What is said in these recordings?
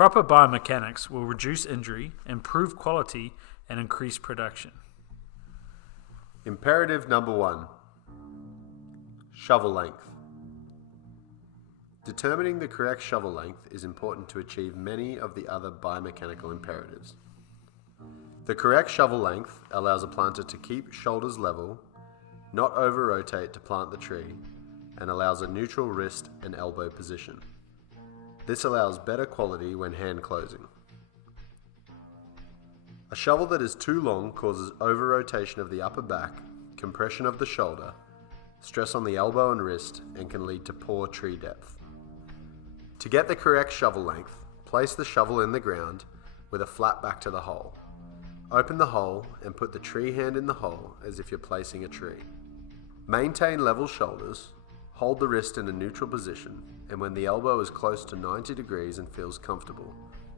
Proper biomechanics will reduce injury, improve quality, and increase production. Imperative number 1. Shovel length. Determining the correct shovel length is important to achieve many of the other biomechanical imperatives. The correct shovel length allows a planter to keep shoulders level, not over-rotate to plant the tree, and allows a neutral wrist and elbow position. This allows better quality when hand closing. A shovel that is too long causes over-rotation of the upper back, compression of the shoulder, stress on the elbow and wrist, and can lead to poor tree depth. To get the correct shovel length, place the shovel in the ground with a flat back to the hole. Open the hole and put the tree hand in the hole as if you're placing a tree. Maintain level shoulders, hold the wrist in a neutral position, and when the elbow is close to 90 degrees and feels comfortable,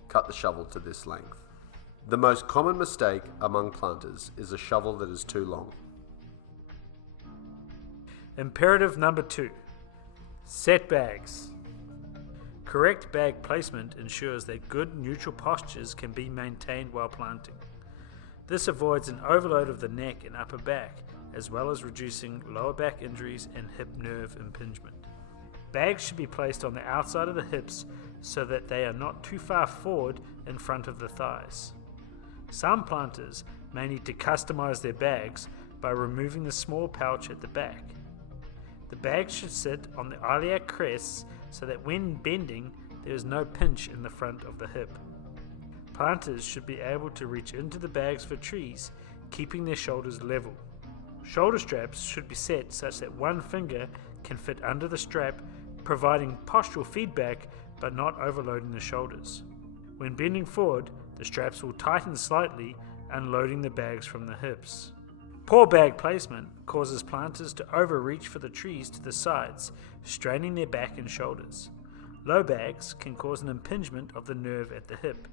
cut the shovel to this length. The most common mistake among planters is a shovel that is too long. Imperative number 2. Set bags. Correct bag placement ensures that good neutral postures can be maintained while planting. This avoids an overload of the neck and upper back, as well as reducing lower back injuries and hip nerve impingement. Bags should be placed on the outside of the hips so that they are not too far forward in front of the thighs. Some planters may need to customize their bags by removing the small pouch at the back. The bag should sit on the iliac crests so that when bending, there is no pinch in the front of the hip. Planters should be able to reach into the bags for trees, keeping their shoulders level. Shoulder straps should be set such that one finger can fit under the strap, providing postural feedback but not overloading the shoulders. When bending forward, the straps will tighten slightly, unloading the bags from the hips. Poor bag placement causes planters to overreach for the trees to the sides, straining their back and shoulders. Low bags can cause an impingement of the nerve at the hip.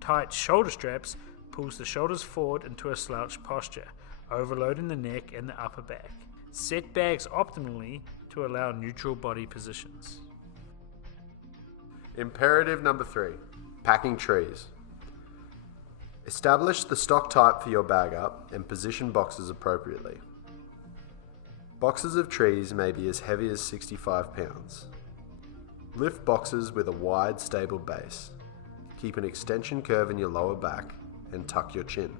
Tight shoulder straps pulls the shoulders forward into a slouch posture, overloading the neck and the upper back. Set bags optimally to allow neutral body positions. Imperative number 3. Packing trees. Establish the stock type for your bag up and position boxes appropriately. Boxes of trees may be as heavy as 65 pounds. Lift boxes with a wide, stable base. Keep an extension curve in your lower back and tuck your chin.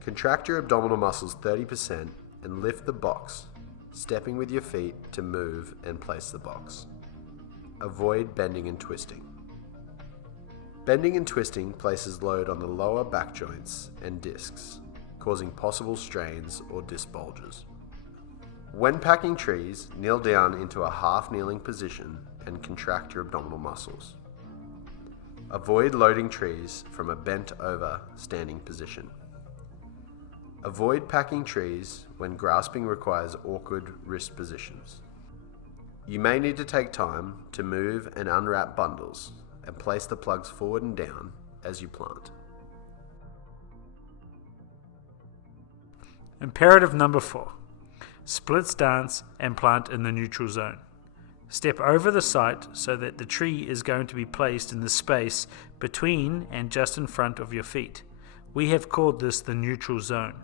Contract your abdominal muscles 30% and lift the box, stepping with your feet to move and place the box. Avoid bending and twisting. Bending and twisting places load on the lower back joints and discs, causing possible strains or disc bulges. When packing trees, kneel down into a half-kneeling position and contract your abdominal muscles. Avoid loading trees from a bent-over standing position. Avoid packing trees when grasping requires awkward wrist positions. You may need to take time to move and unwrap bundles and place the plugs forward and down as you plant. Imperative number 4. Split stance and plant in the neutral zone. Step over the site so that the tree is going to be placed in the space between and just in front of your feet. We have called this the neutral zone.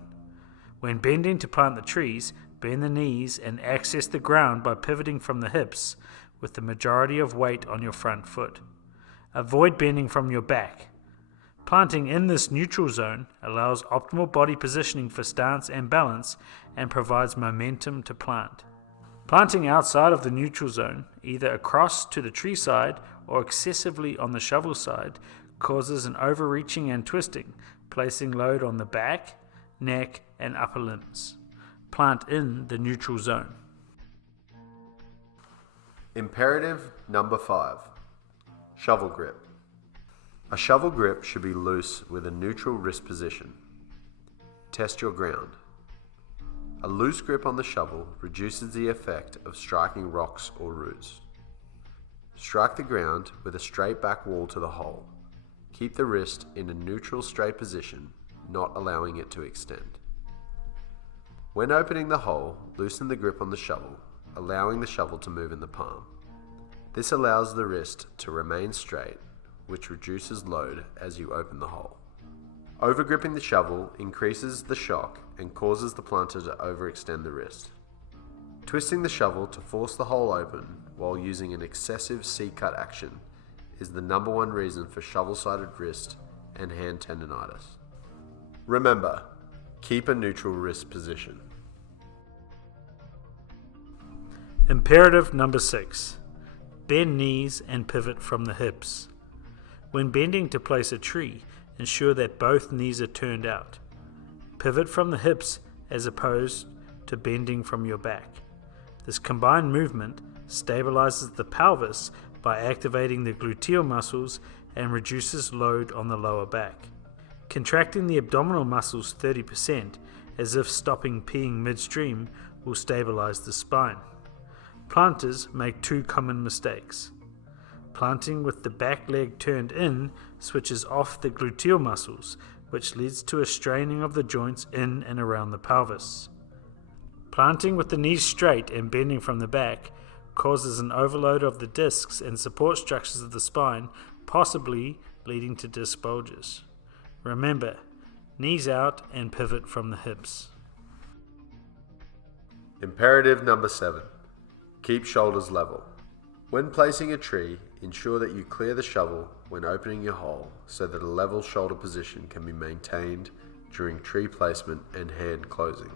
When bending to plant the trees, bend the knees and access the ground by pivoting from the hips with the majority of weight on your front foot. Avoid bending from your back. Planting in this neutral zone allows optimal body positioning for stance and balance and provides momentum to plant. Planting outside of the neutral zone, either across to the tree side or excessively on the shovel side, causes an overreaching and twisting, placing load on the back, neck, and upper limbs. Plant in the neutral zone. Imperative number 5. Shovel grip. A shovel grip should be loose with a neutral wrist position. Test your ground. A loose grip on the shovel reduces the effect of striking rocks or roots. Strike the ground with a straight back wall to the hole. Keep the wrist in a neutral straight position, not allowing it to extend. When opening the hole, loosen the grip on the shovel, allowing the shovel to move in the palm. This allows the wrist to remain straight which reduces load as you open the hole. Overgripping the shovel increases the shock and causes the planter to overextend the wrist. Twisting the shovel to force the hole open while using an excessive C-cut action is the number one reason for shovel-sided wrist and hand tendonitis. Remember, keep a neutral wrist position. Imperative number 6. Bend knees and pivot from the hips. When bending to place a tree, ensure that both knees are turned out. Pivot from the hips as opposed to bending from your back. This combined movement stabilizes the pelvis by activating the gluteal muscles and reduces load on the lower back. Contracting the abdominal muscles 30%, as if stopping peeing midstream, will stabilize the spine. Planters make two common mistakes. Planting with the back leg turned in switches off the gluteal muscles, which leads to a straining of the joints in and around the pelvis. Planting with the knees straight and bending from the back causes an overload of the discs and support structures of the spine, possibly leading to disc bulges. Remember, knees out and pivot from the hips. Imperative number 7. Keep shoulders level. When placing a tree, ensure that you clear the shovel when opening your hole so that a level shoulder position can be maintained during tree placement and hand closing.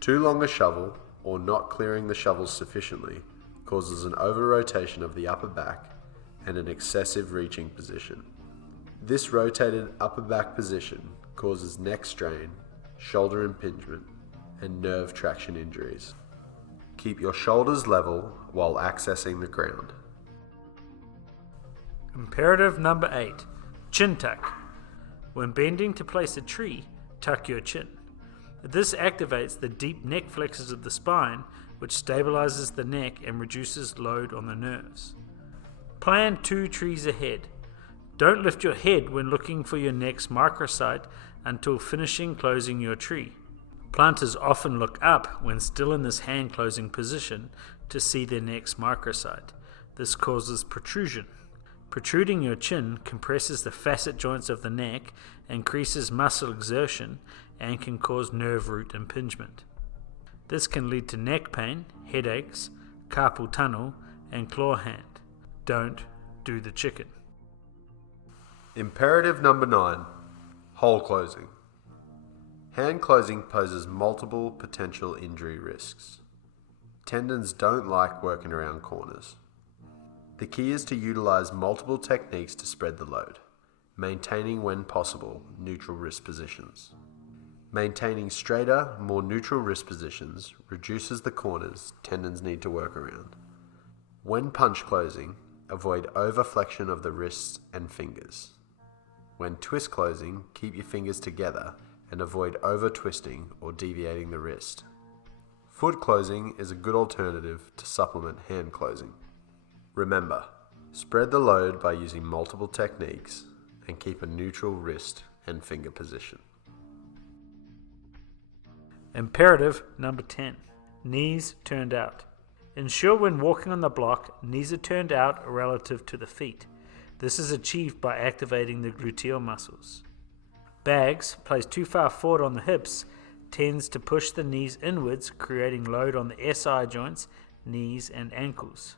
Too long a shovel, or not clearing the shovel sufficiently, causes an over-rotation of the upper back and an excessive reaching position. This rotated upper back position causes neck strain, shoulder impingement, and nerve traction injuries. Keep your shoulders level while accessing the ground. Imperative number 8. Chin tuck. When bending to place a tree, tuck your chin. This activates the deep neck flexors of the spine, which stabilizes the neck and reduces load on the nerves. Plan 2 trees ahead. Don't lift your head when looking for your next microsite until finishing closing your tree. Planters often look up when still in this hand closing position to see their next microsite. This causes protrusion. Protruding your chin compresses the facet joints of the neck, increases muscle exertion, and can cause nerve root impingement. This can lead to neck pain, headaches, carpal tunnel, and claw hand. Don't do the chicken. Imperative number 9. Hole closing. Hand closing poses multiple potential injury risks. Tendons don't like working around corners. The key is to utilize multiple techniques to spread the load, maintaining when possible neutral wrist positions. Maintaining straighter, more neutral wrist positions reduces the corners tendons need to work around. When punch closing, avoid overflexion of the wrists and fingers. When twist closing, keep your fingers together and avoid over-twisting or deviating the wrist. Foot closing is a good alternative to supplement hand closing. Remember, spread the load by using multiple techniques and keep a neutral wrist and finger position. Imperative number 10. Knees turned out. Ensure when walking on the block, knees are turned out relative to the feet. This is achieved by activating the gluteal muscles. Bags placed too far forward on the hips tends to push the knees inwards, creating load on the SI joints, knees, and ankles.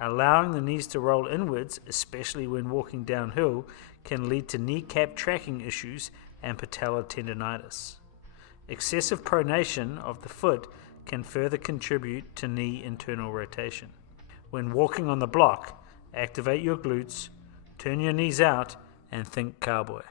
Allowing the knees to roll inwards, especially when walking downhill, can lead to kneecap tracking issues and patellar tendonitis. Excessive pronation of the foot can further contribute to knee internal rotation. When walking on the block, activate your glutes, turn your knees out, and think cowboy.